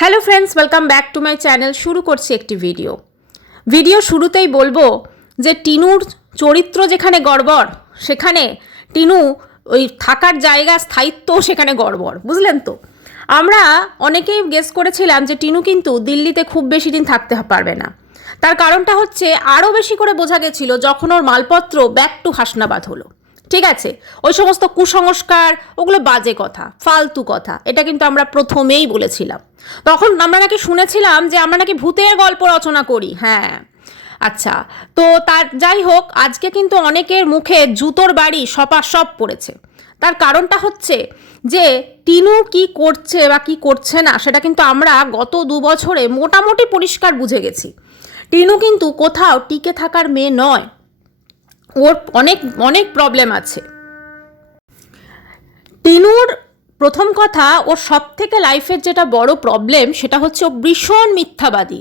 Hello friends, welcome back to my channel. শুরু করছি একটি ভিডিও শুরুতেই বলবো যে টিনুর চরিত্র যেখানে গড়বড়, সেখানে টিনু ওই থাকার জায়গা স্থায়িত্ব সেখানে গড়বড়, বুঝলেন তো। আমরা অনেকেই গেস করেছিলাম যে টিনু কিন্তু দিল্লিতে খুব বেশি দিন থাকতে পারবে না। তার কারণটা হচ্ছে আরও বেশি করে বোঝা গেছিল যখন ওর মালপত্র ব্যাক টু হাসনাবাদ হলো। ঠিক আছে, ওই সমস্ত কুসংস্কার, ওগুলো বাজে কথা, ফালতু কথা, এটা কিন্তু আমরা প্রথমেই বলেছিলাম। তখন আমরা নাকি শুনেছিলাম যে আমরা নাকি ভূতের গল্প রচনা করি। হ্যাঁ, আচ্ছা, তো তার যাই হোক, আজকে কিন্তু অনেকের মুখে জুতোর বাড়ি সপাসপ পড়েছে। তার কারণটা হচ্ছে যে টিনু কি করছে বা কি করছে না সেটা কিন্তু আমরা গত 2 বছরে মোটামুটি পরিষ্কার বুঝে গেছি। টিনু কিন্তু কোথাও টিকে থাকার মেয়ে নয়, ওর অনেক অনেক প্রবলেম আছে। টিনুর প্রথম কথা, ওর সব থেকে লাইফের যেটা বড় প্রবলেম সেটা হচ্ছে ও ভীষণ মিথ্যাবাদী।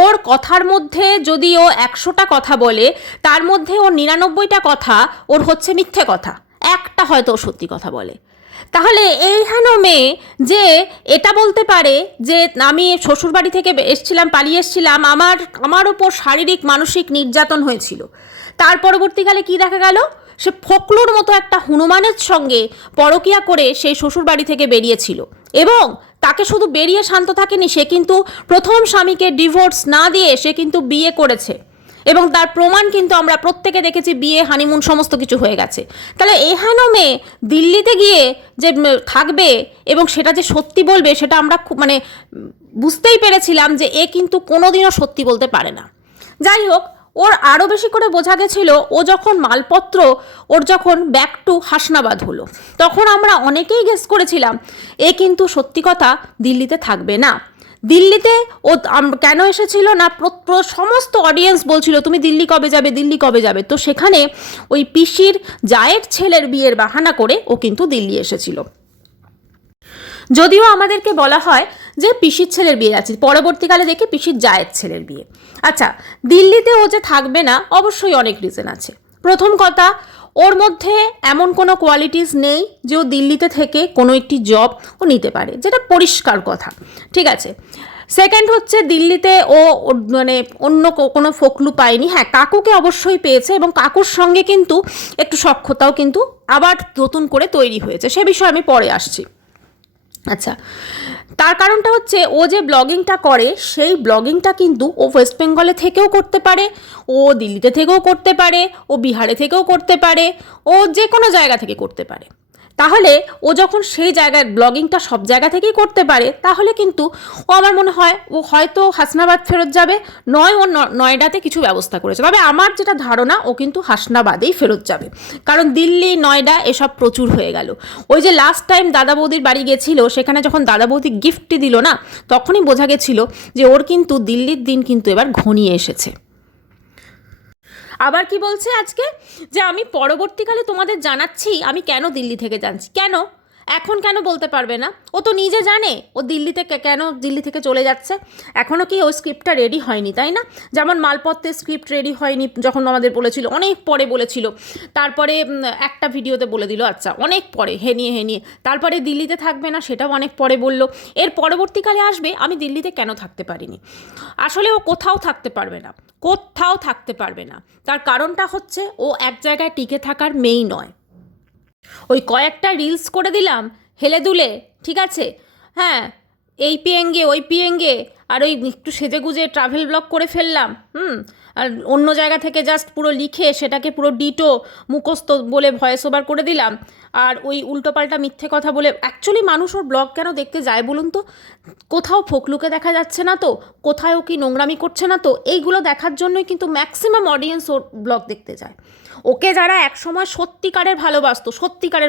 ওর কথার মধ্যে যদি ও 100টা কথা বলে, তার মধ্যে ওর 99টা কথা ওর হচ্ছে মিথ্যে কথা, একটা হয়তো ও সত্যি কথা বলে। তাহলে এই হেন মেয়ে যে এটা বলতে পারে যে আমি শ্বশুরবাড়ি থেকে এসছিলাম, পালিয়ে এসছিলাম, আমার ওপর শারীরিক মানসিক নির্যাতন হয়েছিল, তার পরবর্তীকালে কি দেখা গেল, সে ফকলুর মতো একটা হনুমানের সঙ্গে পরকিয়া করে সেই শ্বশুরবাড়ি থেকে বেরিয়েছিল। এবং তাকে শুধু বেরিয়ে শান্ত থাকেনি, সে কিন্তু প্রথম স্বামীকে ডিভোর্স না দিয়ে সে কিন্তু বিয়ে করেছে, এবং তার প্রমাণ কিন্তু আমরা প্রত্যেকে দেখেছি, বিয়ে, হানিমুন সমস্ত কিছু হয়ে গেছে। তাহলে এহেন মেয়ে দিল্লিতে গিয়ে যে থাকবে এবং সেটা যে সত্যি বলবে, সেটা আমরা খুব বুঝতেই পেরেছিলাম যে এ কিন্তু কোনোদিনও সত্যি বলতে পারে না। যাই হোক, ওর আরও বেশি করে বোঝা গেছিল, ও যখন মালপত্র ওর যখন ব্যাক টু হাসনাবাদ হলো, তখন আমরা অনেকেই গেস করেছিলাম এ কিন্তু সত্যি কথা দিল্লিতে থাকবে না। দিল্লিতে ও কেন এসেছিল না, সমস্ত অডিয়েন্স বলছিল তুমি দিল্লি কবে যাবে, দিল্লি কবে যাবে। তো সেখানে ওই পিসির জায়ের ছেলের বিয়ের বাহানা করে ও কিন্তু দিল্লি এসেছিল। যদিও আমাদেরকে বলা হয় যে পিসির ছেলের বিয়ে আছে, পরবর্তীকালে দেখি পিসির জায়ের ছেলের বিয়ে। আচ্ছা, দিল্লিতে ও যে থাকবে না, অবশ্যই অনেক রিজন আছে। প্রথম কথা, ওর মধ্যে এমন কোনো কোয়ালিটিস নেই যে ও দিল্লিতে থেকে কোনো একটি জব ও নিতে পারে, যেটা পরিষ্কার কথা। ঠিক আছে। সেকেন্ড হচ্ছে, দিল্লিতে ও অন্য কোনো ফকলু পায়নি। হ্যাঁ, কাকুকে অবশ্যই পেয়েছে, এবং কাকুর সঙ্গে কিন্তু একটু সখ্যতাও কিন্তু আবার নতুন করে তৈরি হয়েছে, সে বিষয়ে আমি পরে আসছি। আচ্ছা, তার কারণটা হচ্ছে ও যে ব্লগিংটা করে, সেই ব্লগিংটা কিন্তু ও ওয়েস্ট বেঙ্গলে থেকেও করতে পারে, ও দিল্লিতে থেকেও করতে পারে, ও বিহারে থেকেও করতে পারে, ও যে কোনো জায়গা থেকে করতে পারে। তাহলে ও যখন সেই জায়গায় ব্লগিংটা সব জায়গা থেকেই করতে পারে, তাহলে কিন্তু ও, আমার মনে হয় ও হয়তো হাসনাবাদ ফেরত যাবে, নয় ও নয়ডাতে কিছু ব্যবস্থা করেছে। তবে আমার যেটা ধারণা, ও কিন্তু হাসনাবাদেই ফেরত যাবে, কারণ দিল্লি, নয়ডা এসব প্রচুর হয়ে গেল। ওই যে লাস্ট টাইম দাদা বৌদির বাড়ি গেছিল, সেখানে যখন দাদা বৌদি গিফটটি দিল না, তখনই বোঝা গেছিল যে ওর কিন্তু দিল্লির দিন কিন্তু এবার ঘনিয়ে এসেছে। আবার কি বলছে আজকে, যে আমি পরবর্তীকালে তোমাদের জানাচ্ছি আমি কেন দিল্লি থেকে যাচ্ছি। কেন এখন কেন বলতে পারবে না? ও তো নিজে জানে ও কেন দিল্লি থেকে চলে যাচ্ছে। এখনও কি ওই স্ক্রিপ্টটা রেডি হয়নি, তাই না? যেমন মালপত্রের স্ক্রিপ্ট রেডি হয়নি, যখন আমাদের বলেছিল, অনেক পরে বলেছিল, তারপরে একটা ভিডিওতে বলে দিল, আচ্ছা অনেক পরে হেনিয়ে, তারপরে দিল্লিতে থাকবে না সেটাও অনেক পরে বলল। এর পরবর্তীকালে আসবে আমি দিল্লিতে কেন থাকতে পারিনি। আসলে ও কোথাও থাকতে পারবে না, কোথাও থাকতে পারবে না। তার কারণটা হচ্ছে ও এক জায়গায় টিকে থাকার মেয়েই নয়। ওই কয়েকটা রিলস করে দিলাম হেলে দুলে, ঠিক আছে, হ্যাঁ, এই পিএঙ্গে ওই পিএঙ্গে, আর ওই একটু সেজেগুজে ট্রাভেল ব্লগ করে ফেললাম, আর অন্য জায়গা থেকে জাস্ট পুরো লিখে সেটাকে পুরো ডিটো মুখস্থ বলে ভয়েস ওভার করে দিলাম, আর ওই উল্টোপাল্টা মিথ্যে কথা বলে। অ্যাকচুয়ালি মানুষ ওর ব্লগ কেন দেখতে যায় বলুন তো? কোথাও ফকলুকে দেখা যাচ্ছে না তো, কোথাও কি নোংরামি করছে না তো, এইগুলো দেখার জন্যই কিন্তু ম্যাক্সিমাম অডিয়েন্স ওর ব্লগ দেখতে যায়। ওকে যারা একসময় সত্যিকারের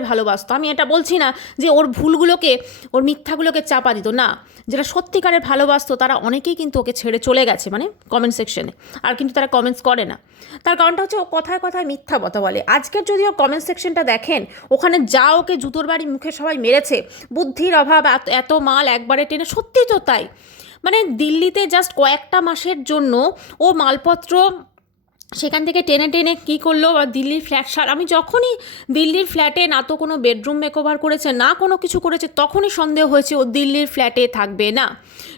ভালোবাসতো, আমি এটা বলছি না যে ওর ভুলগুলোকে, ওর মিথ্যাগুলোকে চাপা দিত না, যারা সত্যিকারের ভালোবাসতো তারা অনেকেই কিন্তু ওকে ছেড়ে চলে গেছে, কমেন্ট সেকশনে, আর কিন্তু তারা কমেন্টস করে না। তার কারণটা হচ্ছে ও কথায় কথায় মিথ্যা কথা বলে। আজকের যদি ও কমেন্ট সেকশনটা দেখেন, ওখানে যা ওকে জুতোর বাড়ি মুখে সবাই মেরেছে, বুদ্ধির অভাব, এত মাল একবারে টেনে, সত্যিই তো তাই। দিল্লিতে জাস্ট কয়েকটা মাসের জন্য ও মালপত্র সেখান থেকে টেনে টেনে কী করলো, বা দিল্লির ফ্ল্যাট আমি যখনই দিল্লির ফ্ল্যাটে না তো কোনো বেডরুম মেকওভার করেছে না কোনো কিছু করেছে, তখনই সন্দেহ হয়েছে ও দিল্লির ফ্ল্যাটে থাকবে না।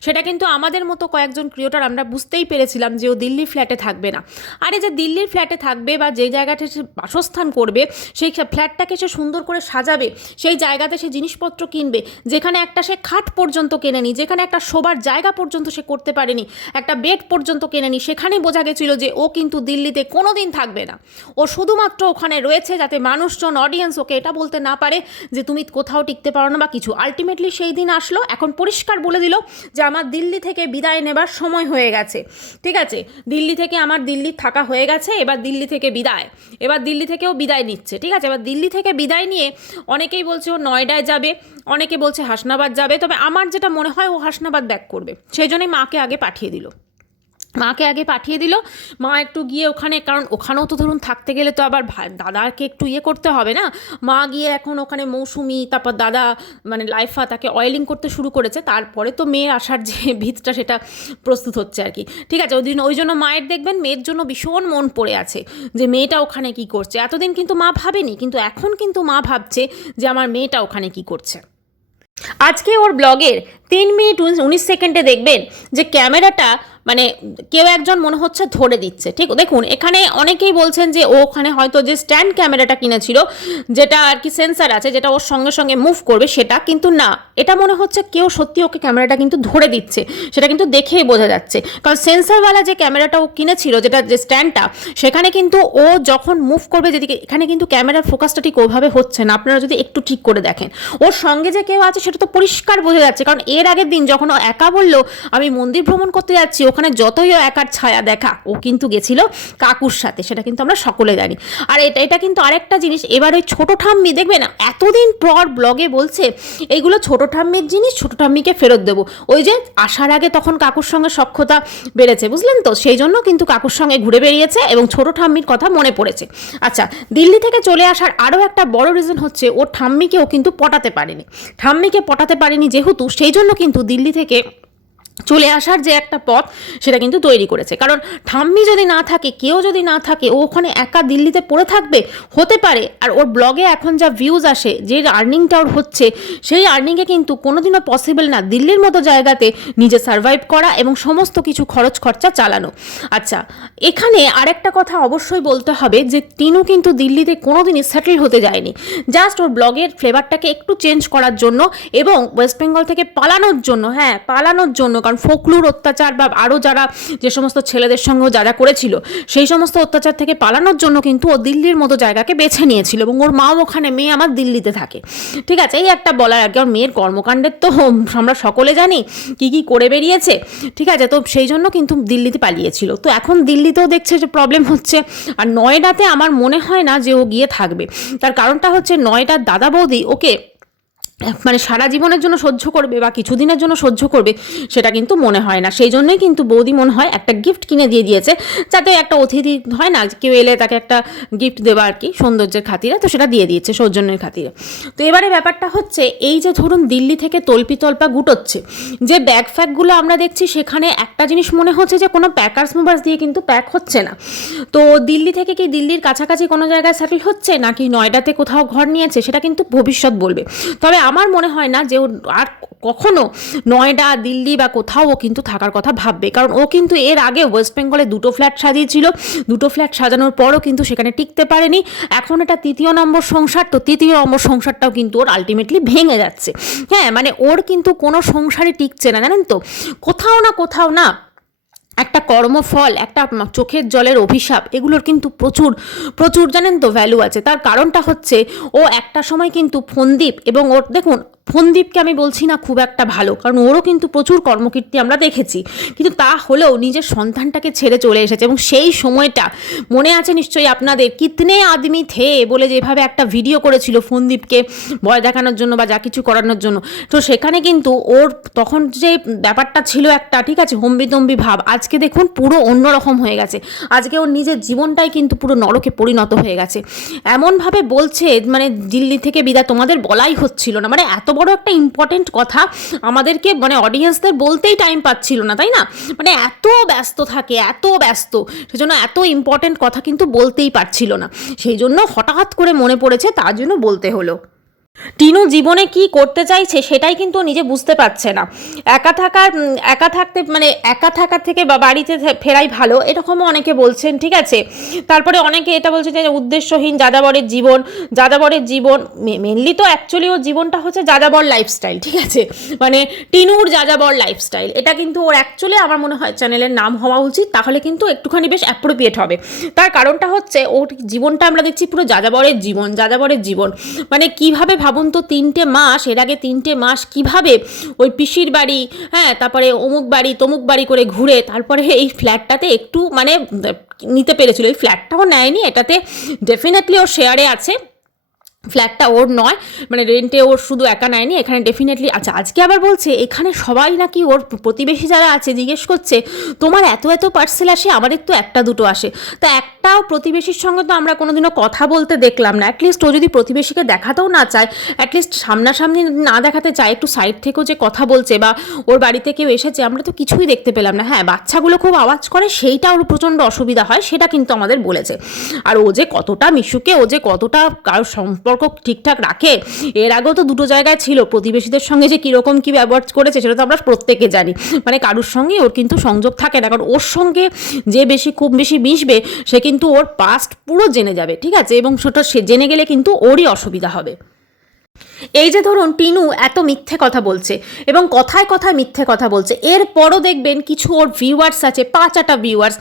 সেটা কিন্তু আমাদের মতো কয়েকজন ক্রিয়েটর আমরা বুঝতেই পেরেছিলাম যে ও দিল্লির ফ্ল্যাটে থাকবে না। আরে যে দিল্লির ফ্ল্যাটে থাকবে বা যে জায়গাটা সে বাসস্থান করবে, সেই ফ্ল্যাটটাকে সে সুন্দর করে সাজাবে, সেই জায়গাতে সে জিনিসপত্র কিনবে, যেখানে একটা সে খাট পর্যন্ত কেনেনি, যেখানে একটা শোবার জায়গা পর্যন্ত সে করতে পারেনি, একটা বেড পর্যন্ত কেনেনি, সেখানে বোঝা গেছিল যে ও কিন্তু দিল্লিতে কোনো দিন থাকবে না। ও শুধুমাত্র ওখানে রয়েছে যাতে মানুষজন, অডিয়েন্স ওকে এটা বলতে না পারে যে তুমি কোথাও টিকতে পারো না বা কিছু। আলটিমেটলি সেই দিন আসলো, এখন পরিষ্কার বলে দিল যে আমার দিল্লি থেকে বিদায় নেবার সময় হয়ে গেছে। ঠিক আছে, দিল্লি থেকে আমার দিল্লি থাকা হয়ে গেছে, এবার দিল্লি থেকে বিদায়, এবার দিল্লি থেকেও বিদায় নিচ্ছে। ঠিক আছে, এবার দিল্লি থেকে বিদায় নিয়ে অনেকেই বলছে ও নয়ডায় যাবে, অনেকে বলছে হাসনাবাদ যাবে, তবে আমার যেটা মনে হয় ও হাসনাবাদ ব্যাক করবে। সেই জন্যই মাকে আগে পাঠিয়ে দিল, মা একটু গিয়ে ওখানে, কারণ ওখানেও তো ধরুন থাকতে গেলে তো আবার দাদাকে একটু করতে হবে না। মা গিয়ে এখন ওখানে মৌসুমি, তারপর দাদা মানে লাইফা তাকে অয়েলিং করতে শুরু করেছে, তারপরে তো মেয়ের আসার যে ভিতটা সেটা প্রস্তুত হচ্ছে আর কি। ঠিক আছে, ওই জন্য মায়ের দেখবেন মেয়ের জন্য ভীষণ মন পড়ে আছে যে মেয়েটা ওখানে কি করছে। এতদিন কিন্তু মা ভাবেনি, কিন্তু এখন কিন্তু মা ভাবছে যে আমার মেয়েটা ওখানে কি করছে। আজকে ওর ব্লগের 3 মিনিট 19 সেকেন্ডে দেখবেন যে ক্যামেরাটা মানে কেউ একজন মনে হচ্ছে ধরে দিচ্ছে। ঠিক দেখুন, এখানে অনেকেই বলছেন যে ও ওখানে হয়তো যে স্ট্যান্ড ক্যামেরাটা কিনেছিল, যেটা আর কি সেন্সার আছে, যেটা ওর সঙ্গে সঙ্গে মুভ করবে, সেটা কিন্তু না। এটা মনে হচ্ছে কেউ সত্যি ওকে ক্যামেরাটা কিন্তু ধরে দিচ্ছে, সেটা কিন্তু দেখেই বোঝা যাচ্ছে। কারণ সেন্সারওয়ালা যে ক্যামেরাটা ও কিনেছিল, যেটা যে স্ট্যান্ডটা, সেখানে কিন্তু ও যখন মুভ করবে যেদিকে, এখানে কিন্তু ক্যামেরার ফোকাসটা ঠিক ওভাবে হচ্ছে না। আপনারা যদি একটু ঠিক করে দেখেন, ওর সঙ্গে যে কেউ আছে সেটা তো পরিষ্কার বোঝা যাচ্ছে। কারণ এর আগের দিন যখন ও একা বললো আমি মন্দির ভ্রমণ করতে যাচ্ছি, ওখানে যতই ও একার ছায়া দেখা, ও কিন্তু গেছিল কাকুর সাথে, সেটা কিন্তু আমরা সকলে জানি। আর এটা কিন্তু আরেকটা জিনিস, এবার ওই ছোটো ঠাম্মি দেখবে না এতদিন পর ব্লগে বলছে এইগুলো ছোটো ঠাম্মির জিনিস, ছোটো ঠাম্মিকে ফেরত দেবো। ওই যে আসার আগে তখন কাকুর সঙ্গে সখ্যতা বেড়েছে, বুঝলেন তো, সেই জন্য কিন্তু কাকুর সঙ্গে ঘুরে বেরিয়েছে এবং ছোটো ঠাম্মির কথা মনে পড়েছে। আচ্ছা, দিল্লি থেকে চলে আসার আরও একটা বড় রিজন হচ্ছে ওর ঠাম্মিকেও কিন্তু পটাতে পারেনি যেহেতু, সেই জন্য কিন্তু দিল্লি থেকে চলে আসার যে একটা পথ সেটা কিন্তু তৈরি করেছে। কারণ ঠাম্মি যদি না থাকে, কেউ যদি না থাকে, ও ওখানে একা দিল্লিতে পড়ে থাকবে, হতে পারে। আর ওর ব্লগে এখন যা ভিউজ আসে, যে আর্নিংটা ওর হচ্ছে, সেই আর্নিংয়ে কিন্তু কোনোদিনও পসিবল না দিল্লির মতো জায়গাতে নিজে সার্ভাইভ করা এবং সমস্ত কিছু খরচ খরচা চালানো। আচ্ছা, এখানে আরেকটা কথা অবশ্যই বলতে হবে যে টিনু কিন্তু দিল্লিতে কোনোদিনই সেটেল হতে যায়নি, জাস্ট ওর ব্লগের ফ্লেভারটাকে একটু চেঞ্জ করার জন্য এবং ওয়েস্ট বেঙ্গল থেকে পালানোর জন্য। হ্যাঁ, পালানোর জন্য, কারণ ফোকলুর অত্যাচার বা আরও যারা যে সমস্ত ছেলেদের সঙ্গেও যা করেছিল, সেই সমস্ত অত্যাচার থেকে পালানোর জন্য কিন্তু ও দিল্লির মতো জায়গাকে বেছে নিয়েছিল এবং ওর মাও ওখানে, মেয়ে আমার দিল্লিতে থাকে। ঠিক আছে, এই একটা বলার আর কি। ওর মেয়ের কর্মকাণ্ডের তো আমরা সকলে জানি কি কি করে বেরিয়েছে। ঠিক আছে, তো সেই জন্য কিন্তু দিল্লিতে পালিয়েছিল। তো এখন দিল্লিতেও দেখছে যে প্রবলেম হচ্ছে। আর নয়ডাতে আমার মনে হয় না যে ও গিয়ে থাকবে। তার কারণটা হচ্ছে নয়ডার দাদা বৌদি ওকে মানে সারা জীবনের জন্য সহ্য করবে বা কিছুদিনের জন্য সহ্য করবে সেটা কিন্তু মনে হয় না। সেই জন্যই কিন্তু বৌদি মনে হয় একটা গিফট কিনে দিয়ে দিয়েছে, যাতে একটা অতিথি হয় না, কেউ এলে তাকে একটা গিফট দেওয়া আর কি, সৌন্দর্যের খাতিরে, তো সেটা দিয়ে দিয়েছে সৌজন্যের খাতিরে। তো এবারে ব্যাপারটা হচ্ছে এই যে ধরুন দিল্লি থেকে তল্পা গুটোচ্ছে যে ব্যাগ ফ্যাগগুলো আমরা দেখছি, সেখানে একটা জিনিস মনে হচ্ছে যে কোনো প্যাকার্স মুভার্স দিয়ে কিন্তু প্যাক হচ্ছে না। তো দিল্লি থেকে কি দিল্লির কাছাকাছি কোনো জায়গায় সেটেল হচ্ছে নাকি নয়ডাতে কোথাও ঘর নিয়েছে, সেটা কিন্তু ভবিষ্যৎ বলবে। তবে আমার মনে হয় না যে ও আর কখনো নয়ডা, দিল্লি বা কোথাও ও কিন্তু থাকার কথা ভাববে। কারণ ও কিন্তু এর আগে ওয়েস্ট বেঙ্গলে 2টো ফ্ল্যাট সাজিয়েছিল, 2টো ফ্ল্যাট সাজানোর পরও কিন্তু সেখানে টিকতে পারেনি। এখন এটা 3য় নম্বর সংসার, তো 3য় নম্বর সংসারটাও কিন্তু ওর আলটিমেটলি ভেঙে যাচ্ছে। হ্যাঁ, মানে ওর কিন্তু কোনো সংসারই টিকছে না, জানেন তো, কোথাও না একটা কর্মফল, একটা চোখের জলের অভিশাপ, এগুলোর কিন্তু প্রচুর জানেন তো ভ্যালু আছে। তার কারণটা হচ্ছে ও একটা সময় কিন্তু ফোনদীপ এবং ওর দেখুন, ফোনদীপকে আমি বলছি না খুব একটা ভালো, কারণ ওরও কিন্তু প্রচুর কর্মকীর্তি আমরা দেখেছি, কিন্তু তা হলেও নিজের সন্তানটাকে ছেড়ে চলে এসেছে। এবং সেই সময়টা মনে আছে নিশ্চয়ই আপনাদের, কিতনে আদমি থে বলে যেভাবে একটা ভিডিও করেছিল ফোনদীপকে ভয় দেখানোর জন্য বা যা কিছু করানোর জন্য, তো সেখানে কিন্তু ওর তখন যে ব্যাপারটা ছিল একটা, ঠিক আছে, হম্বিতম্বি ভাব, আজকে দেখুন পুরো অন্যরকম হয়ে গেছে। আজকে ওর নিজের জীবনটাই কিন্তু পুরো নরকে পরিণত হয়ে গেছে। এমনভাবে বলছে মানে দিল্লি থেকে বিদায় তোমাদের বলাই হচ্ছিল না, মানে এত বড় একটা ইম্পর্টেন্ট কথা আমাদেরকে মানে অডিয়েন্সদের বলতেই টাইম পাচ্ছিল না, তাই না? মানে এত ব্যস্ত থাকে, এত ব্যস্ত, সেজন্য এত ইম্পর্টেন্ট কথা কিন্তু বলতেই পারছিল না। সেই জন্য হঠাৎ করে মনে পড়েছে, তার জন্য বলতে হলো। টিনু জীবনে কি করতে চাইছে সেটাই কিন্তু নিজে বুঝতে পারছে না। একা থাকার থেকে বা বাড়িতে ফেরাই ভালো, এরকমও অনেকে বলছেন, ঠিক আছে। তারপরে অনেকে এটা বলছে যে উদ্দেশ্যহীন যাযাবরের জীবন মেনলি তো অ্যাকচুয়ালি ওর জীবনটা হচ্ছে যাযাবর লাইফস্টাইল, ঠিক আছে। মানে টিনুর যাযাবর লাইফস্টাইল, এটা কিন্তু ওর অ্যাকচুয়ালি আমার মনে হয় চ্যানেলের নাম হওয়া উচিত, তাহলে কিন্তু একটুখানি বেশ অ্যাপ্রোপ্রিয়েট হবে। তার কারণটা হচ্ছে ওর জীবনটা আমরা দেখছি পুরো যাযাবরের জীবন। মানে কিভাবে ভাবুন তো, 3টে মাস, এর আগে 3টে মাস কিভাবে ওই পিসির বাড়ি, হ্যাঁ, তারপরে অমুক বাড়ি তমুক বাড়ি করে ঘুরে তারপরে এই ফ্ল্যাটটাতে একটু মানে নিতে পেরেছিল। এই ফ্ল্যাটটাও নেয়নি, এটাতে ডেফিনেটলি ওর শেয়ারে আছে, ফ্ল্যাটটা ওর নয়, মানে রেন্টে ওর শুধু একা নেয়নি, এখানে ডেফিনেটলি। আচ্ছা, আজকে আবার বলছে এখানে সবাই নাকি ওর প্রতিবেশী যারা আছে জিজ্ঞেস করছে তোমার এত পার্সেল আসে, আমাদের তো একটা দুটো আসে। তা একটাও প্রতিবেশীর সঙ্গে তো আমরা কোনোদিনও কথা বলতে দেখলাম না। অ্যাটলিস্ট ও যদি প্রতিবেশীকে দেখাতেও না চায়, অ্যাটলিস্ট সামনাসামনি না দেখাতে চায়, একটু সাইড থেকেও যে কথা বলছে বা ওর বাড়িতে কেউ এসেছে, আমরা তো কিছুই দেখতে পেলাম না। হ্যাঁ, বাচ্চাগুলো খুব আওয়াজ করে, সেইটা ওর প্রচণ্ড অসুবিধা হয়, সেটা কিন্তু আমাদের বলেছে। আর ও যে কতটা মিশুকে, ও যে কতটা কারোর সম্পর্ক ঠিকঠাক রাখে, এর আগেও তো দুটো জায়গায় ছিল, প্রতিবেশীদের সঙ্গে যে কীরকম কী ব্যবহার করেছে সেটা তো আমরা প্রত্যেকে জানি। মানে কারোর সঙ্গে ওর কিন্তু সংযোগ থাকে না, কারণ ওর সঙ্গে যে খুব বেশি মিশবে সে কিন্তু ওর পাস্ট পুরো জেনে যাবে, ঠিক আছে, এবং সেটা সে জেনে গেলে কিন্তু ওরই অসুবিধা হবে। এই যে ধরুন টিনু এত মিথ্যে কথা বলছে এবং কথায় কথায় মিথ্যে কথা বলছে, এরপরও দেখবেন কিছু ওর ভিউয়ার্স আছে, 5-8টা ভিউয়ার্স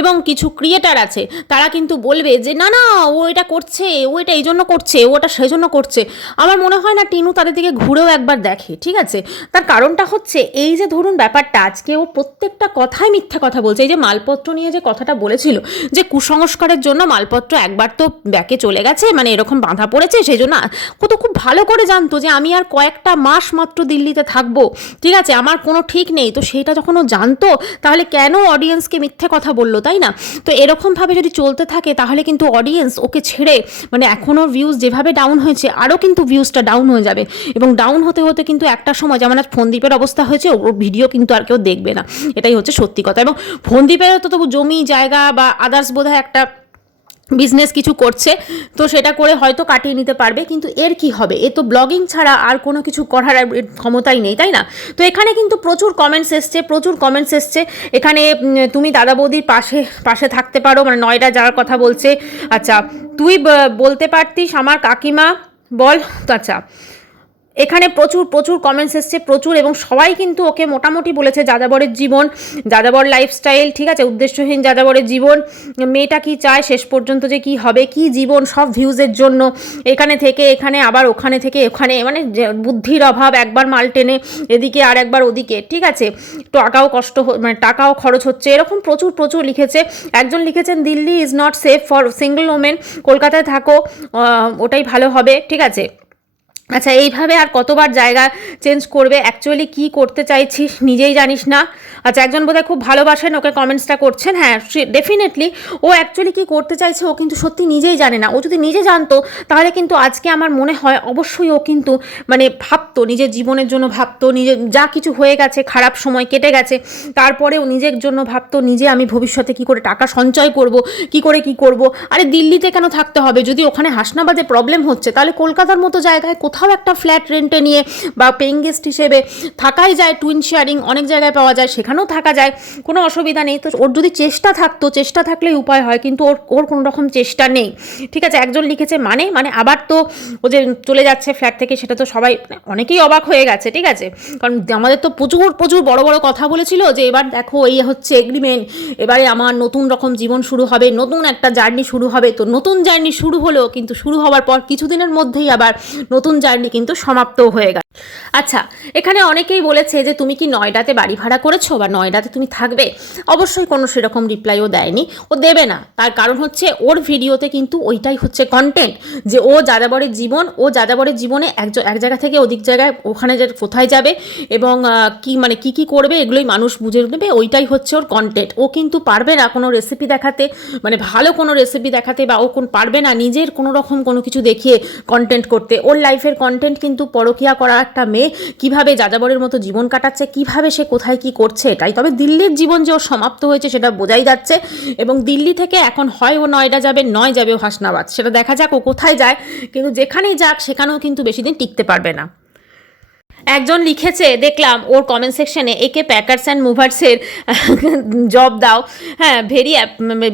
এবং কিছু ক্রিয়েটার আছে, তারা কিন্তু বলবে যে না না ও এটা করছে, ও এটা এই জন্য করছে, ও ওটা সেই জন্য করছে। আমার মনে হয় না টিনু তাদের দিকে ঘুরেও একবার দেখে, ঠিক আছে। তার কারণটা হচ্ছে এই যে ধরুন ব্যাপারটা, আজকে ও প্রত্যেকটা কথায় মিথ্যে কথা বলছে। এই যে মালপত্র নিয়ে যে কথাটা বলেছিল, যে কুসংস্কারের জন্য মালপত্র একবার তো ব্যাকে চলে গেছে, মানে এরকম বাঁধা পড়েছে, সেই জন্য কত খুব ভালো করে জানতো যে আমি আর কয়েকটা মাস মাত্র দিল্লিতে থাকবো, ঠিক আছে, আমার কোনো ঠিক নেই। তো সেইটা যখন ও জানতো, তাহলে কেন অডিয়েন্সকে মিথ্যে কথা বললো, তাই না? তো এরকমভাবে যদি চলতে থাকে তাহলে কিন্তু অডিয়েন্স ওকে ছেড়ে, মানে এখনও ভিউজ যেভাবে ডাউন হয়েছে আরও কিন্তু ভিউজটা ডাউন হয়ে যাবে, এবং ডাউন হতে হতে কিন্তু একটা সময় যেমন আজ ফোনদীপের অবস্থা হয়েছে, ওর ভিডিও কিন্তু আর কেউ দেখবে না, এটাই হচ্ছে সত্যি কথা। এবং ফোনদীপের তো তবু জমি জায়গা বা আদার্স বোধহয় একটা বিজনেস কিছু করছে, তো সেটা করে হয়তো কাটিয়ে নিতে পারবে, কিন্তু এর কি হবে? এ তো ব্লগিং ছাড়া আর কোনো কিছু করার ক্ষমতাই নেই, তাই না? তো এখানে কিন্তু প্রচুর কমেন্টস এসছে এখানে। তুমি দাদা বৌদির পাশে থাকতে পারো, মানে নয়ডা যাওয়ার কথা বলছে। আচ্ছা, তুই বলতে পারতিস আমার কাকিমা বল। তো আচ্ছা, এখানে প্রচুর কমেন্টস এসছে, প্রচুর, এবং সবাই কিন্তু ওকে মোটামুটি বলেছে যাযাবরের জীবন, যাযাবর লাইফস্টাইল, ঠিক আছে, উদ্দেশ্যহীন যাযাবরের জীবন, মেয়েটা কি চায় শেষ পর্যন্ত যে কি হবে, কি জীবন, সব ভিউজের জন্য, এখানে থেকে এখানে, আবার ওখানে থেকে ওখানে, মানে বুদ্ধির অভাব, একবার মাল টেনে এদিকে আর একবার ওদিকে, ঠিক আছে, মানে টাকাও খরচ হচ্ছে, এরকম প্রচুর লিখেছে। একজন লিখেছেন Delhi is not safe for single women, কলকাতায় থাকো, ওটাই ভালো হবে, ঠিক আছে। আচ্ছা, এইভাবে আর কতবার জায়গা চেঞ্জ করবে? অ্যাকচুয়ালি কি করতে চাইছিস নিজেই জানিস না। আচ্ছা, একজন বোধহয় খুব ভালোবাসেন ওকে, কমেন্টসটা করছেন। হ্যাঁ, ডেফিনেটলি ও অ্যাকচুয়ালি কি করতে চাইছে ও কিন্তু সত্যি নিজেই জানে না। ও যদি নিজে জানতো তাহলে কিন্তু আজকে আমার মনে হয় অবশ্যই ও কিন্তু মানে ভাবতো, নিজের জীবনের জন্য ভাবতো, নিজে যা কিছু হয়ে গেছে, খারাপ সময় কেটে গেছে, তারপরেও নিজের জন্য ভাবতো, নিজে আমি ভবিষ্যতে কি করে টাকা সঞ্চয় করব, কি করব। আরে দিল্লিতে কেন থাকতে হবে? যদি ওখানে হাসনাবাদে প্রবলেম হচ্ছে, তাহলে কলকাতার মতো জায়গায় কোথাও একটা ফ্ল্যাট রেন্টে নিয়ে বা পেইং গেস্ট হিসেবে থাকাই যায়, টুইন শেয়ারিং অনেক জায়গায় পাওয়া যায়, সেখানেও থাকা যায়, কোনো অসুবিধা নেই। তো ওর যদি চেষ্টা থাকলেই উপায় হয়, কিন্তু ওর কোনো রকম চেষ্টা নেই, ঠিক আছে। একজন লিখেছে মানে আবার তো ও যে চলে যাচ্ছে ফ্ল্যাট থেকে, সেটা তো সবাই অনেকেই অবাক হয়ে গেছে, ঠিক আছে, কারণ আমাদের তো প্রচুর বড় কথা বলেছিল যে এবার দেখো এই হচ্ছে এগ্রিমেন্ট, এবারে আমার নতুন রকম জীবন শুরু হবে, নতুন একটা জার্নি শুরু হবে। তো নতুন জার্নি শুরু হলো, কিন্তু শুরু হওয়ার পর কিছুদিনের মধ্যেই আবার নতুন জার্নি কিন্তু সমাপ্তও হয়ে গেল। আচ্ছা, এখানে অনেকেই বলেছে যে তুমি কি নয়ডাতে বাড়ি ভাড়া করেছো বা নয়ডাতে তুমি থাকবে? অবশ্যই কোনো সেরকম রিপ্লাইও দেয়নি, ও দেবে না। তার কারণ হচ্ছে ওর ভিডিওতে কিন্তু ওইটাই হচ্ছে কন্টেন্ট, যে ও যাযাবরের জীবনে এক জায়গা থেকে ওদিক জায়গায়, ওখানে যে কোথায় যাবে এবং কি করবে, এগুলোই মানুষ বুঝে নেবে, ওইটাই হচ্ছে ওর কন্টেন্ট। ও কিন্তু পারবে না কোনো রেসিপি দেখাতে, মানে ভালো কোনো রেসিপি দেখাতে, বা ও পারবে না নিজের কোনো রকম কোনো কিছু দেখিয়ে কন্টেন্ট করতে। ওর লাইফের কন্টেন্ট কিন্তু পরকীয়া করা একটা মেয়ে কীভাবে যাযাবরের মতো জীবন কাটাচ্ছে, কীভাবে সে কোথায় কী করছে এটাই। তবে দিল্লির জীবন যে ওর সমাপ্ত হয়েছে সেটা বোঝাই যাচ্ছে, এবং দিল্লি থেকে এখন হয় ও নয়ডা যাবে, নয় যাবে ও হাসনাবাদ, সেটা দেখা যাক ও কোথায় যায়। কিন্তু যেখানেই যাক সেখানেও কিন্তু বেশি দিন টিকতে পারবে না। একজন লিখেছে দেখলাম ওর কমেন্ট সেকশনে, একে প্যাকার্স অ্যান্ড মুভার্সের জব দাও, হ্যাঁ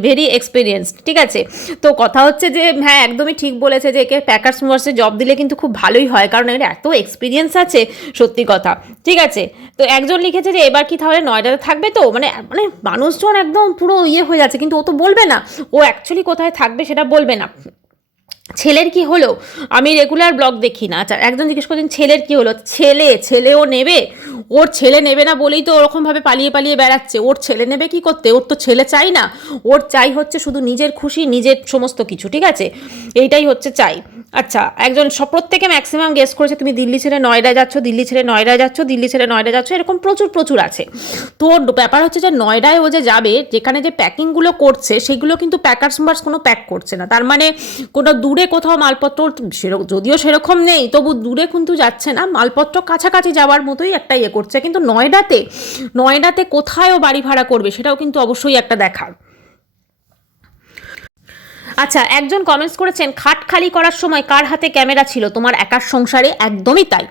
ভেরি এক্সপিরিয়েন্সড, ঠিক আছে। তো কথা হচ্ছে যে হ্যাঁ একদমই ঠিক বলেছে যে একে প্যাকার্স মুভার্সের জব দিলে কিন্তু খুব ভালোই হয়, কারণ এর এত এক্সপিরিয়েন্স আছে, সত্যি কথা, ঠিক আছে। তো একজন লিখেছে যে এবার কি তাহলে নয়ডাতে থাকবে, তো মানে মানে মানুষজন একদম পুরো ইয়ে হয়ে যাচ্ছে, কিন্তু ও তো বলবে না ও অ্যাকচুয়ালি কোথায় থাকবে, সেটা বলবে না। ছেলের কি হলো, আমি রেগুলার ব্লগ দেখি না। আচ্ছা, একজন জিজ্ঞেস করছেন ছেলের কি হলো, ছেলেও নেবে, ওর ছেলে নেবে না বলেই তো ওরকমভাবে পালিয়ে পালিয়ে বেড়াচ্ছে। ওর ছেলে নেবে কি করতে, ওর তো ছেলে চাই না, ওর চাই হচ্ছে শুধু নিজের খুশি, নিজের সমস্ত কিছু, ঠিক আছে, এইটাই হচ্ছে চাই। আচ্ছা, একজন প্রত্যেকে ম্যাক্সিমাম গেস করেছে তুমি দিল্লি ছেড়ে নয়ডা যাচ্ছ, দিল্লি ছেড়ে নয়ডা যাচ্ছ, দিল্লি ছেড়ে নয়ডা যাচ্ছ, এরকম প্রচুর আছে। তো ব্যাপার হচ্ছে যে নয়ডায় ও যে যাবে, যেখানে যে প্যাকিংগুলো করছে সেগুলো কিন্তু প্যাকার্স মার্স কোনো প্যাক করছে না, তার মানে কোনো দূরে কোথাও মালপত্র যদিও সেরকম নেই, তবু দূরে কিন্তু যাচ্ছে না, মালপত্র কাছাকাছি যাওয়ার মতোই একটা ইয়ে করছে। কিন্তু নয়ডাতে কোথায় ও বাড়ি ভাড়া করবে সেটাও কিন্তু অবশ্যই একটা দেখার। আচ্ছা, একজন কমেন্টস করেছেন খাট খালি করার সময় কার হাতে ক্যামেরা ছিল তোমার একার সংসারে? একদমই তাই।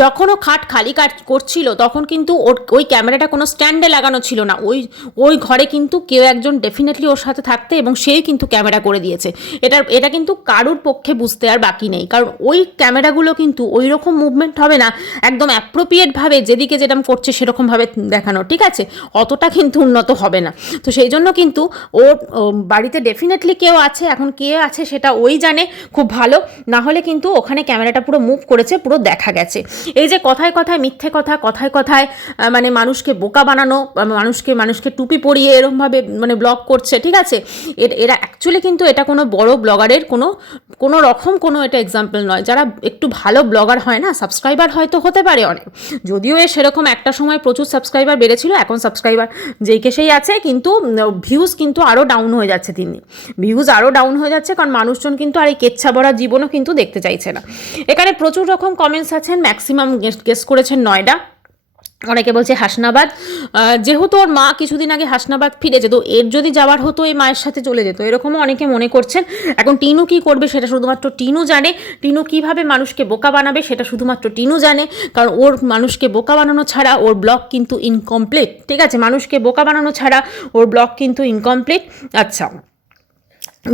যখন ও খাট খালি করছিল তখন কিন্তু ওই ক্যামেরাটা কোনো স্ট্যান্ডে লাগানো ছিল না, ওই ঘরে কিন্তু কেউ একজন ডেফিনেটলি ওর সাথে থাকতে, এবং সেই কিন্তু ক্যামেরা করে দিয়েছে। এটা কিন্তু কারুর পক্ষে বুঝতে আর বাকি নেই, কারণ ওই ক্যামেরাগুলো কিন্তু ওই রকম মুভমেন্ট হবে না, একদম অ্যাপ্রোপ্রিয়েটভাবে যেদিকে যেরকম করছে সেরকমভাবে দেখানো, ঠিক আছে, অতটা কিন্তু উন্নত হবে না। তো সেই জন্য কিন্তু ওর বাড়িতে ডেফিনেটলি কেউ আছে, এখন কে আছে সেটা ওই জানে খুব ভালো, না হলে কিন্তু ওখানে ক্যামেরাটা পুরো মুভ করেছে, পুরো দেখা গেছে। এই যে কথায় কথায় মিথ্যে কথা, কথায় কথায় মানে মানুষকে বোকা বানানো, মানুষকে টুপি পরিয়ে এরকমভাবে মানে ব্লগ করছে, ঠিক আছে, এরা অ্যাকচুয়ালি কিন্তু এটা কোনো বড় ব্লগারের কোনো রকম কোনো এটা এক্সাম্পল নয়। যারা একটু ভালো ব্লগার হয় না, সাবস্ক্রাইবার হয়তো হতে পারে অনেক, যদিও সেরকম একটা সময় প্রচুর সাবস্ক্রাইবার বেড়েছিল, এখন সাবস্ক্রাইবার যেই কেসেই আছে, কিন্তু ভিউজ কিন্তু আরও ডাউন হয়ে যাচ্ছে, ভিউজ আরও ডাউন হয়ে যাচ্ছে, কারণ মানুষজন কিন্তু আর এই কেচ্ছা ভরা জীবনও কিন্তু দেখতে চাইছে না। এখানে প্রচুর রকম কমেন্টস আছেন, ম্যাক্সিমাম গেস করেছেন নয়ডা, অনেকে বলছে হাসনাবাদ, যেহেতু ওর মা কিছুদিন আগে হাসনাবাদ ফিরে যেত, এর যদি যাওয়ার হতো এই মায়ের সাথে চলে যেত, এরকমও অনেকে মনে করছেন। এখন টিনু কি করবে সেটা শুধুমাত্র টিনু জানে, টিনু কিভাবে মানুষকে বোকা বানাবে সেটা শুধুমাত্র টিনু জানে, কারণ ওর মানুষকে বোকা বানানো ছাড়া ওর ব্লগ কিন্তু ইনকমপ্লিট, ঠিক আছে, মানুষকে বোকা বানানো ছাড়া ওর ব্লগ কিন্তু ইনকমপ্লিট। আচ্ছা,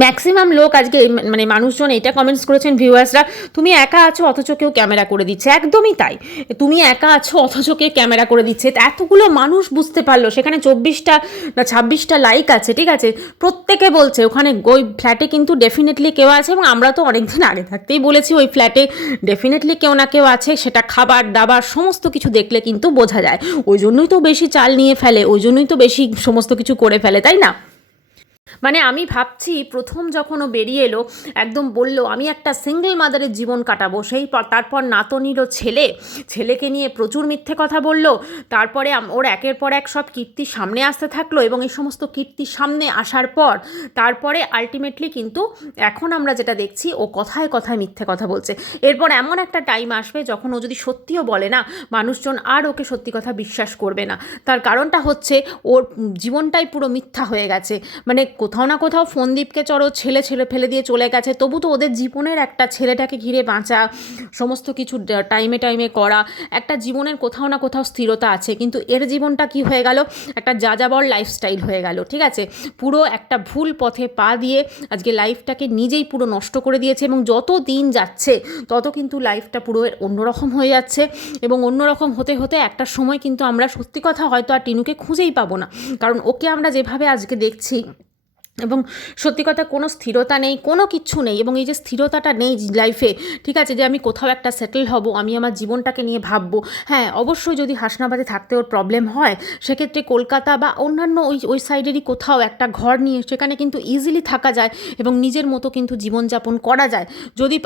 ম্যাক্সিমাম লোক আজকে মানে মানুষজন এটা কমেন্টস করেছেন, ভিউয়ার্সরা, তুমি একা আছো অথচ কেউ ক্যামেরা করে দিচ্ছে। একদমই তাই, তুমি একা আছো অথচ কেউ ক্যামেরা করে দিচ্ছে। এতগুলো মানুষ বুঝতে পারলো, সেখানে 24টা না 26টা লাইক আছে, ঠিক আছে, প্রত্যেকে বলছে ওখানে ওই ফ্ল্যাটে কিন্তু ডেফিনেটলি কেউ আছে, এবং আমরা তো অনেকদিন আগে থাকতেই বলেছি ওই ফ্ল্যাটে ডেফিনেটলি কেউ না কেউ আছে, সেটা খাবার দাবার সমস্ত কিছু দেখলে কিন্তু বোঝা যায়। ওই জন্যই তো বেশি চাল নিয়ে ফেলে, ওই জন্যই তো বেশি সমস্ত কিছু করে ফেলে, তাই না? মানে আমি ভাবছি প্রথম যখন ও বেরিয়ে এলো, একদম বলল আমি একটা সিঙ্গেল মাদারের জীবন কাটাবো, তারপর নাতনিরও ছেলেকে নিয়ে প্রচুর মিথ্যে কথা বলল, তারপরে ওর একের পর এক সব কীর্তি সামনে আসতে থাকলো, এবং এই সমস্ত কীর্তি সামনে আসার পর তারপরে আলটিমেটলি কিন্তু এখন আমরা যেটা দেখছি, ও কথায় কথায় মিথ্যে কথা বলছে। এরপর এমন একটা টাইম আসবে যখন ও যদি সত্যিও বলে না, মানুষজন আর ওকে সত্যি কথা বিশ্বাস করবে না। তার কারণটা হচ্ছে ওর জীবনটাই পুরো মিথ্যা হয়ে গেছে। মানে কোথাও না কোথাও ফোনদীপকে ছেলে ফেলে দিয়ে চলে গেছে, তবু তো ওদের জীবনের একটা ছেলেটাকে ঘিরে বাঁচা, সমস্ত কিছু টাইমে করা, একটা জীবনের কোথাও না কোথাও স্থিরতা আছে। কিন্তু এর জীবনটা কি হয়ে গেল, একটা যাযাবর লাইফস্টাইল হয়ে গেল, ঠিক আছে, পুরো একটা ভুল পথে পা দিয়ে আজকে লাইফটাকে নিজেই পুরো নষ্ট করে দিয়েছে, এবং যত দিন যাচ্ছে তত কিন্তু লাইফটা পুরো অন্যরকম হয়ে যাচ্ছে, এবং অন্যরকম হতে হতে একটা সময় কিন্তু আমরা সত্যি কথা হয়তো আর টিনুকে খুঁজেই পাবো না, কারণ ওকে আমরা যেভাবে আজকে দেখছি, এবং সত্যি কথা কোনো স্থিরতা নেই, কোনো কিচ্ছু নেই, এবং এই যে স্থিরতাটা নেই লাইফে, ঠিক আছে, যে আমি কোথাও একটা সেটেল হব, আমি আমার জীবনটাকে নিয়ে ভাববো। হ্যাঁ, অবশ্যই যদি হাসনাবাদে থাকতে ওর প্রবলেম হয়, সেক্ষেত্রে কলকাতা বা অন্যান্য ওই সাইডেরই কোথাও একটা ঘর নিয়ে সেখানে কিন্তু ইজিলি থাকা যায়, এবং নিজের মতো কিন্তু জীবনযাপন করা যায়। যদি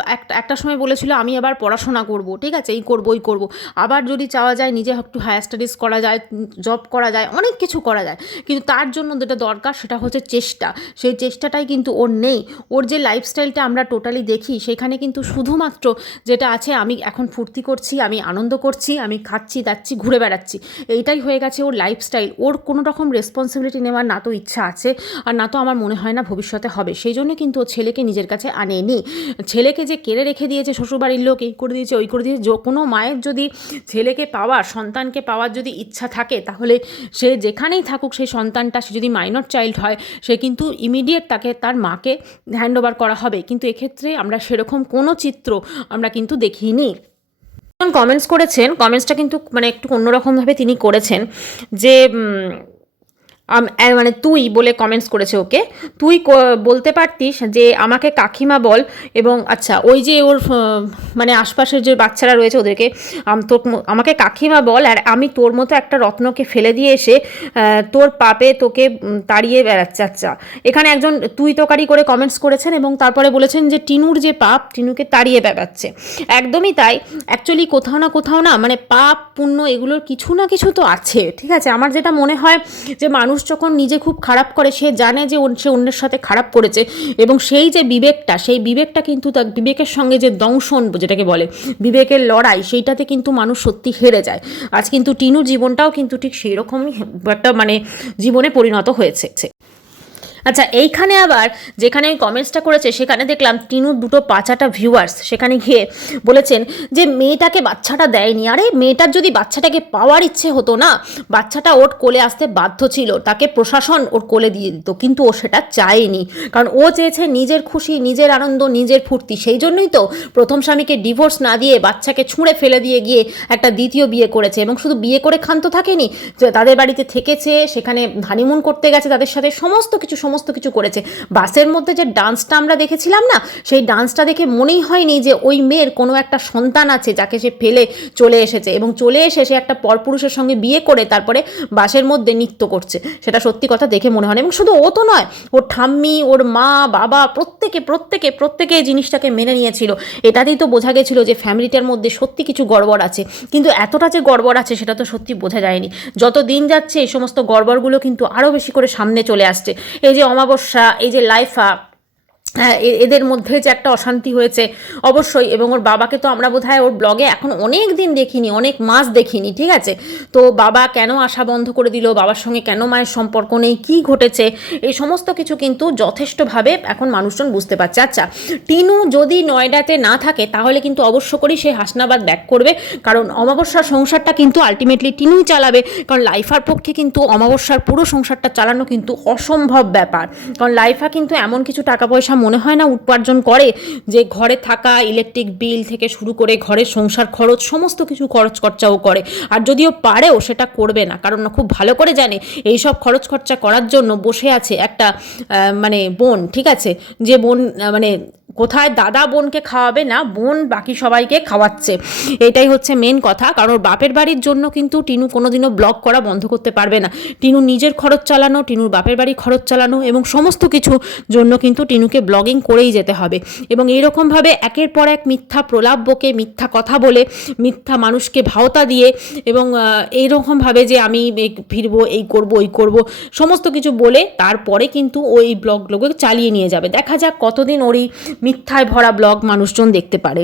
একটা সময় বলেছিল আমি আবার পড়াশোনা করব, ঠিক আছে, এই করব, আবার যদি চাওয়া যায় নিজে একটু হায়ার স্টাডিজ করা যায়, জব করা যায়, অনেক কিছু করা যায়, কিন্তু তার জন্য যেটা দরকার সেটা হচ্ছে চেষ্টা। সেই চেষ্টাটাই কিন্তু ওর নেই। ওর যে লাইফস্টাইলটা আমরা টোটালি দেখি সেখানে কিন্তু শুধুমাত্র যেটা আছে, আমি এখন ফুর্তি করছি, আমি আনন্দ করছি, আমি খাচ্ছি দাচ্ছি ঘুরে বেড়াচ্ছি, এইটাই হয়ে গেছে ওর লাইফস্টাইল। ওর কোনো রকম রেসপন্সিবিলিটি নেওয়ার না তো ইচ্ছা আছে, আর না তো আমার মনে হয় না ভবিষ্যতে হবে। সেই জন্য কিন্তু ও ছেলেকে নিজের কাছে আনেনি। ছেলেকে যে কেড়ে রেখে দিয়েছে শ্বশুরবাড়ির লোক, এই করে দিয়েছে ওই করে দিয়েছে, কোনো মায়ের যদি ছেলেকে পাওয়ার, সন্তানকে পাওয়ার যদি ইচ্ছা থাকে, তাহলে সে যেখানেই থাকুক সেই সন্তানটা, সে যদি মাইনর চাইল্ড হয়, সে কিন্তু ইমিডিয়েট তাকে তার মাকে হ্যান্ড ওভার করা হবে। কিন্তু এক্ষেত্রে আমরা সেরকম কোনো চিত্র আমরা কিন্তু দেখিনি। কমেন্টস করেছেন, কমেন্টসটা কিন্তু মানে একটু অন্যরকমভাবে তিনি করেছেন যে মানে তুই বলে কমেন্টস করেছে ওকে, তুই বলতে পারতিস যে আমাকে কাকিমা বল, এবং আচ্ছা ওই যে ওর মানে আশপাশের যে বাচ্চারা রয়েছে ওদেরকে আমাকে কাকিমা বল, আর আমি তোর মতো একটা রত্নকে ফেলে দিয়ে এসে তোর পাপে তোকে তাড়িয়ে বেড়াচ্ছে। আচ্ছা, এখানে একজন তুই তোকারি করে কমেন্টস করেছেন এবং তারপরে বলেছেন যে টিনুর যে পাপ, টিনুকে তাড়িয়ে বেড়াচ্ছে। একদমই তাই। অ্যাকচুয়ালি কোথাও না মানে পাপ পুণ্য এগুলোর কিছু না কিছু তো আছে, ঠিক আছে। আমার যেটা মনে হয় যে মানুষ যখন নিজে খুব খারাপ করে, সে জানে যে সে অন্যের সাথে খারাপ করেছে, এবং সেই যে বিবেকটা, সেই বিবেকটা কিন্তু তার বিবেকের সঙ্গে যে দংশন যেটাকে বলে বিবেকের লড়াই, সেইটাতে কিন্তু মানুষ সত্যি হেরে যায়। আজ কিন্তু টিনুর জীবনটাও কিন্তু ঠিক সেই রকমই একটা মানে জীবনে পরিণত হয়েছে। আচ্ছা, এইখানে আবার যেখানে ওই কমেন্টসটা করেছে সেখানে দেখলাম টিনুর দুটো পাঁচাটা ভিউয়ার্স সেখানে গিয়ে বলেছেন যে মেয়েটাকে বাচ্চাটা দেয়নি। আরে মেয়েটার যদি বাচ্চাটাকে পাওয়ার ইচ্ছে হতো না, বাচ্চাটা ওর কোলে আসতে বাধ্য ছিল, তাকে প্রশাসন ওর কোলে দিয়ে দিত, কিন্তু ও সেটা চায়নি। কারণ ও চেয়েছে নিজের খুশি, নিজের আনন্দ, নিজের ফুর্তি। সেই জন্যই তো প্রথম স্বামীকে ডিভোর্স না দিয়ে বাচ্চাকে ছুঁড়ে ফেলে দিয়ে গিয়ে একটা দ্বিতীয় বিয়ে করেছে, এবং শুধু বিয়ে করে ক্ষান্ত থাকেনি, তাদের বাড়িতে থেকেছে, সেখানে হানিমুন করতে গেছে তাদের সাথে, সমস্ত কিছু করেছে। বাসের মধ্যে যে ডান্সটা আমরা দেখেছিলাম না, সেই ডান্সটা দেখে মনেই হয়নি যে ওই মেয়ের কোনো একটা সন্তান আছে যাকে সে ফেলে চলে এসেছে, এবং চলে এসে সে একটা পরপুরুষের সঙ্গে বিয়ে করে তারপরে বাসের মধ্যে নৃত্য করছে। সেটা সত্যি কথা দেখে মনে হয় না। এবং শুধু ও তো নয়, ওর ঠাম্মি, ওর মা, বাবা প্রত্যেকে এই জিনিসটাকে মেনে নিয়েছিল। এটাতেই তো বোঝা গেছিল যে ফ্যামিলিটার মধ্যে সত্যি কিছু গড়বড় আছে, কিন্তু এতটা যে গড়বড় আছে সেটা তো সত্যি বোঝা যায়নি। যত দিন যাচ্ছে এই সমস্ত গড়বড়গুলো কিন্তু আরও বেশি করে সামনে চলে আসছে। এই যে অমাবস্যা, এই যে লাইফা, এদের মধ্যে যে একটা অশান্তি হয়েছে অবশ্যই। এবং ওর বাবাকে তো আমরা বোধহয় ওর ব্লগে এখন অনেক দিন দেখিনি, অনেক মাস দেখিনি, ঠিক আছে। তো বাবা কেন আসা বন্ধ করে দিল, বাবার সঙ্গে কেন মায়ের সম্পর্ক নেই, কী ঘটেছে, এই সমস্ত কিছু কিন্তু যথেষ্টভাবে এখন মানুষজন বুঝতে পারছে। আচ্ছা, টিনু যদি নয়ডাতে না থাকে তাহলে কিন্তু অবশ্য করেই সে হাসনাবাদ ব্যাক করবে, কারণ অমাবস্যার সংসারটা কিন্তু আলটিমেটলি টিনুই চালাবে। কারণ লাইফার পক্ষে কিন্তু অমাবস্যার পুরো সংসারটা চালানো কিন্তু অসম্ভব ব্যাপার। কারণ লাইফা কিন্তু এমন কিছু টাকা পয়সা মনে হয় না উপার্জন করে যে ঘরে থাকা ইলেকট্রিক বিল থেকে শুরু করে ঘরের সংসার খরচ সমস্ত কিছু খরচ খরচাও করে। আর যদিও পারেও সেটা করবে না, কারণ খুব ভালো করে জানে এই সব খরচ খরচা করার জন্য বসে আছে একটা মানে বোন, ঠিক আছে, যে বোন মানে কোথায় দাদা বোনকে খাওয়াবে না, বোন বাকি সবাইকে খাওয়াচ্ছে। এটাই হচ্ছে মেন কথা। কারণ বাপের বাড়ির জন্য কিন্তু টিনু কোনোদিনও ব্লগ করা বন্ধ করতে পারবে না। টিনু নিজের খরচ চালানো, টিনুর বাপের বাড়ির খরচ চালানো এবং সমস্ত কিছু জন্য কিন্তু টিনুকে ব্লগিং করেই যেতে হবে। এবং এইরকমভাবে একের পর এক মিথ্যা প্রলাপ বকে, মিথ্যা কথা বলে, মিথ্যা মানুষকে ভাওতা দিয়ে, এবং এইরকমভাবে যে আমি ফিরবো, এই করব, ওই করব, সমস্ত কিছু বলে তারপরে কিন্তু ওই ব্লগগুলোকে চালিয়ে নিয়ে যাবে। দেখা যাক কতদিন ওরই মিথ্যায় ভরা ব্লগ মানুষজন দেখতে পারে।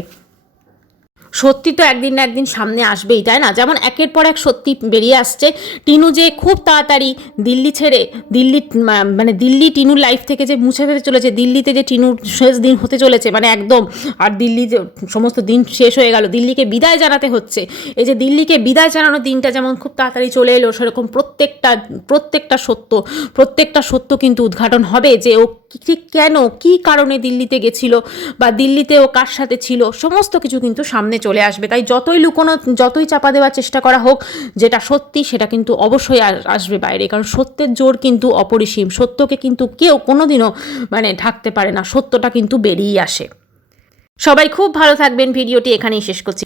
সত্যি তো একদিন না একদিন সামনে আসবেই, তাই না? যেমন একের পর এক সত্যি বেরিয়ে আসছে। টিনু যে খুব তাড়াতাড়ি দিল্লি ছেড়ে মানে দিল্লি টিনুর লাইফ থেকে যে মুছে ফেলতে চলেছে, দিল্লিতে যে টিনুর শেষ দিন হতে চলেছে মানে একদম, আর দিল্লি যে সমস্ত দিন শেষ হয়ে গেল, দিল্লিকে বিদায় জানাতে হচ্ছে। এই যে দিল্লিকে বিদায় জানানোর দিনটা যেমন খুব তাড়াতাড়ি চলে এলো, সেরকম প্রত্যেকটা সত্য কিন্তু উদ্ঘাটন হবে যে ও ঠিক কেন, কী কারণে দিল্লিতে গেছিল, বা দিল্লিতে ও কার সাথে ছিল, সমস্ত কিছু কিন্তু সামনে চলে আসবে। তাই যতই লুকোনো, যতই চাপা দেওয়ার চেষ্টা করা হোক, যেটা সত্যি সেটা কিন্তু অবশ্যই আসবে বাইরে। কারণ সত্যের জোর কিন্তু অপরিসীম, সত্যকে কিন্তু কেউ কোনোদিনও মানে ঢাকতে পারে না, সত্যটা কিন্তু বেরিয়েই আসে। সবাই খুব ভালো থাকবেন, ভিডিওটি এখানেই শেষ করছি।